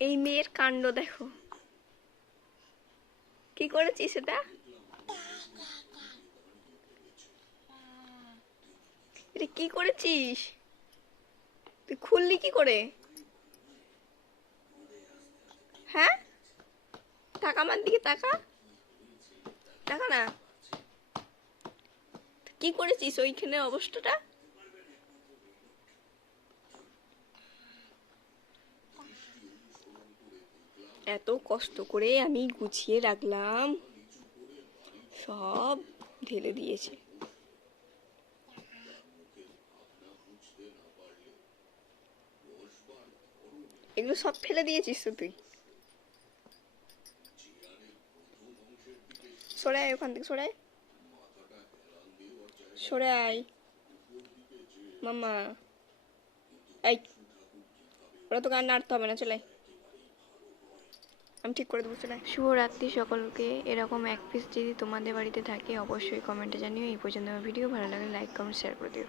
এই মেয়ের কাণ্ড দেখো, কি করেছিস এটা? এটা কি করেছিস? তুই খুললি কি করে? হ্যাঁ, তাকা আমার দিকে, তাকা, তাকা না। কি করেছিস ওইখানে অবস্থাটা? এত কষ্ট করে আমি গুছিয়ে রাখলাম, সব ঢেলে দিয়েছে। এগুলো সব ফেলে দিয়েছিস তো তুই? সরে আয় ওখান থেকে, সরে আয়, সরে আয় মামা। এই, ওরা তো গান নাড়তে হবে না, চলে আয়। আমি ঠিক করে দেবো, চলে আয়। শুভরাত্রি সকলকে। এরকম এক পিস যদি তোমাদের বাড়িতে থাকে অবশ্যই কমেন্টে জানিও। এই পর্যন্ত আমার ভিডিও ভালো লাগলে লাইক কমেন্ট শেয়ার করে দিও।